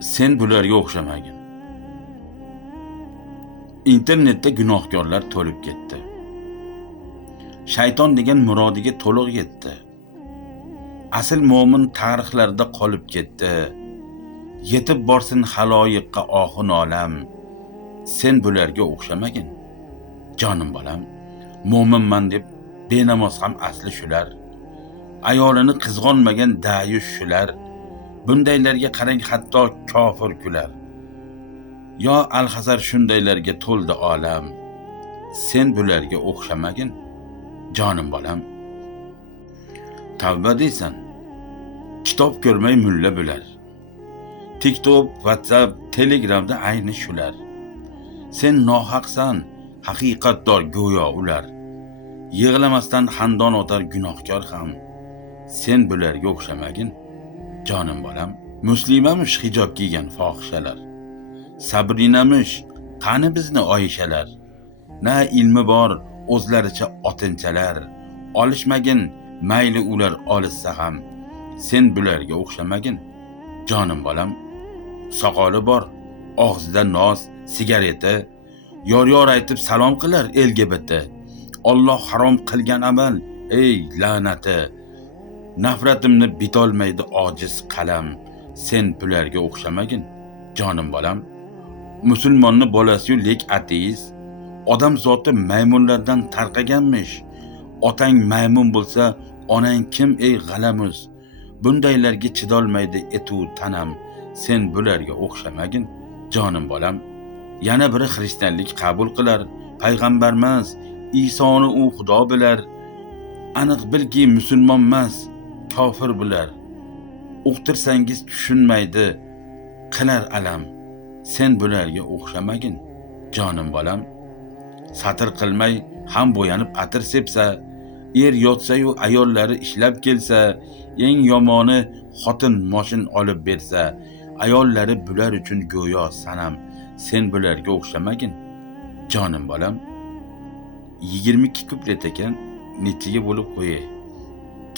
sen bularga o'xshamagin. Internetda gunohkorlar to'lib ketdi. Shayton degan murodiga to'liq yetdi. Asl mo'min tarixlarda qolib ketdi. Yetib borsin haloyiqqa oxun olam. Sen bularga o'xshamagin. Jonim bolam, mo'minman deb benamoz ham asli shular. Ayolini qizg'onmagan dayush shular. Bundaylarga qarang, hatto kofir kular. Yo alhazar shundaylarga to'ldi olam. Sen bularga o'xshamagin. Jonim bolam. Tavba deysan. Kitob ko'rmay mulla bular. TikTok, WhatsApp, Telegramda ayni shular. Sen nohaqsan, haqiqatdor go'yo ular. Yig'lamasdan xandon otar gunohkor ham. Sen bularga o'xshamagin. Jonim bolam, muslimamish hijob kiygan fohishalar. Sabrinamish qani bizni oyishalar. Na ilmi bor o'zlaricha otinchalar. Olishmagin mayli ular olishsa ham. Sen bularga o'xshamagin. Jonim bolam, soqoli bor, og'zida noz, sigareti, yor aytib salom qilar elga biti. Alloh harom qilgan amal, ey la'nati. Nafratimni bitolmaydi ojiz qalam. Sen bularga o'xshamagin. Jonim bolam, musulmonni bolasi-yu lek ateist. Odam zoti maymunlardan tarqaganmish. Otang maymun bo'lsa, onang kim ey g'alamuz? Bundaylarga chidolmaydi etu tanam. Sen bularga o'xshamagin. Jonim bolam, yana biri xristianlik qabul qilar, payg'ambarmas, Isoni u xudo bilar. Aniq bilki musulmonmas, kofir bular. O'qtirsangiz tushunmaydi, qilar alam. Sen bularga o'xshamagin. Jonim bolam, satr qilmay ham bo'yanib atir sepsa, er yotsa-yu ayollari ishlab kelsa, eng yomoni xotin moshin olib bersa, ayollari bular uchun go'yo sanam. Sen bularga o'xshamagin. Jonim bolam, 22 kuplet ekan, nechiga bo'lib qo'yay?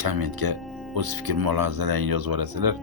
Kommentga o'z fikr mulohazalaringizni yozib yuborasizlar.